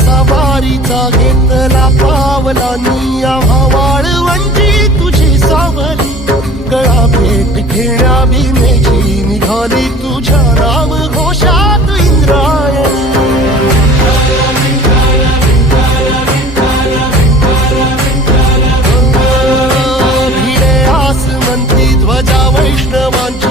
सवारीचा घेतला पावलानी आम्हा वाळवंटी तुझी सावली गळा भेट घेण्या बिनेची निघाली तुझ्या नाम घोषात इंद्रायणी भिडे आसमंती ध्वजा वैष्णवांची